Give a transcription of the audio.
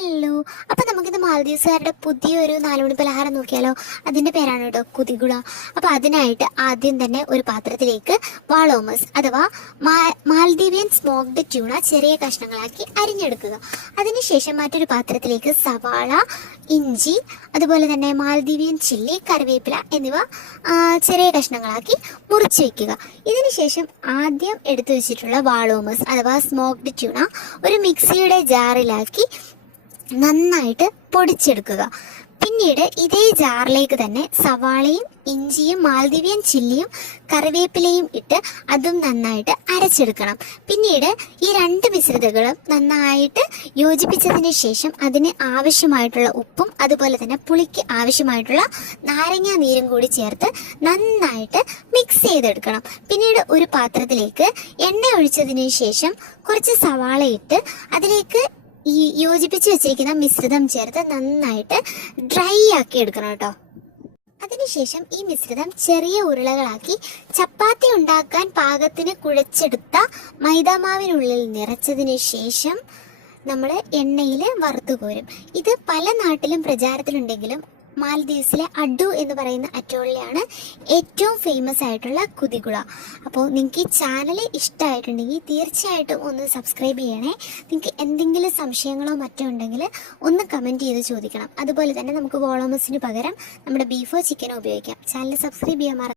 Hello. അപ്പം നമുക്കിത് മാലദ്വീപ്സുകാരുടെ പുതിയൊരു 4 മണി പലഹാരം നോക്കിയാലോ. അതിൻ്റെ പേരാണ് കേട്ടോ കുതികുള. അപ്പം അതിനായിട്ട് ആദ്യം തന്നെ ഒരു പാത്രത്തിലേക്ക് വാളോമസ് അഥവാ മാൽദീവിയൻ സ്മോക്ഡ് ട്യൂണ ചെറിയ കഷ്ണങ്ങളാക്കി അരിഞ്ഞെടുക്കുക. അതിനുശേഷം മറ്റൊരു പാത്രത്തിലേക്ക് സവാള, ഇഞ്ചി, അതുപോലെ തന്നെ മാൽദീവിയൻ ചില്ലി, കറിവേപ്പില എന്നിവ ചെറിയ കഷ്ണങ്ങളാക്കി മുറിച്ച് വയ്ക്കുക. ഇതിനുശേഷം ആദ്യം എടുത്തു വെച്ചിട്ടുള്ള വാളോമസ് അഥവാ സ്മോക്ഡ് ട്യൂണ ഒരു മിക്സിയുടെ ജാറിലാക്കി നന്നായിട്ട് പൊടിച്ചെടുക്കുക. പിന്നീട് ഇതേ ജാറിലേക്ക് തന്നെ സവാളയും ഇഞ്ചിയും മാൽദീവിയൻ ചില്ലിയും കറിവേപ്പിലയും ഇട്ട് അതും നന്നായിട്ട് അരച്ചെടുക്കണം. പിന്നീട് ഈ 2 മിശ്രിതങ്ങളും നന്നായിട്ട് യോജിപ്പിച്ചതിന് ശേഷം അതിന് ആവശ്യമായിട്ടുള്ള ഉപ്പും അതുപോലെ തന്നെ പുളിക്ക് ആവശ്യമായിട്ടുള്ള നാരങ്ങ നീരും കൂടി ചേർത്ത് നന്നായിട്ട് മിക്സ് ചെയ്തെടുക്കണം. പിന്നീട് ഒരു പാത്രത്തിലേക്ക് എണ്ണ ഒഴിച്ചതിന് ശേഷം കുറച്ച് സവാള ഇട്ട് അതിലേക്ക് ഈ യോജിപ്പിച്ച് വെച്ചിരിക്കുന്ന മിശ്രിതം ചേർത്ത് നന്നായിട്ട് ഡ്രൈ ആക്കി എടുക്കണം കേട്ടോ. അതിനുശേഷം ഈ മിശ്രിതം ചെറിയ ഉരുളകളാക്കി ചപ്പാത്തി ഉണ്ടാക്കാൻ പാകത്തിന് കുഴച്ചെടുത്ത മൈദാമാവിനുള്ളിൽ നിറച്ചതിന് ശേഷം നമ്മൾ എണ്ണയിൽ വറുത്തു കോരും. ഇത് പല നാട്ടിലും പ്രചാരത്തിലുണ്ടെങ്കിലും മാലദ്വീപ്സിലെ അഡു എന്ന് പറയുന്ന അറ്റോളിലാണ് ഏറ്റവും ഫേമസ് ആയിട്ടുള്ള കുതികുള. അപ്പോൾ നിങ്ങൾക്ക് ഈ ചാനൽ ഇഷ്ടമായിട്ടുണ്ടെങ്കിൽ തീർച്ചയായിട്ടും ഒന്ന് സബ്സ്ക്രൈബ് ചെയ്യണേ. നിങ്ങൾക്ക് എന്തെങ്കിലും സംശയങ്ങളോ മറ്റോ ഉണ്ടെങ്കിൽ ഒന്ന് കമൻറ്റ് ചെയ്ത് ചോദിക്കണം. അതുപോലെ തന്നെ നമുക്ക് വോളോമസിന് പകരം നമ്മുടെ ബീഫോ ചിക്കനോ ഉപയോഗിക്കാം. ചാനൽ സബ്സ്ക്രൈബ് ചെയ്യാൻ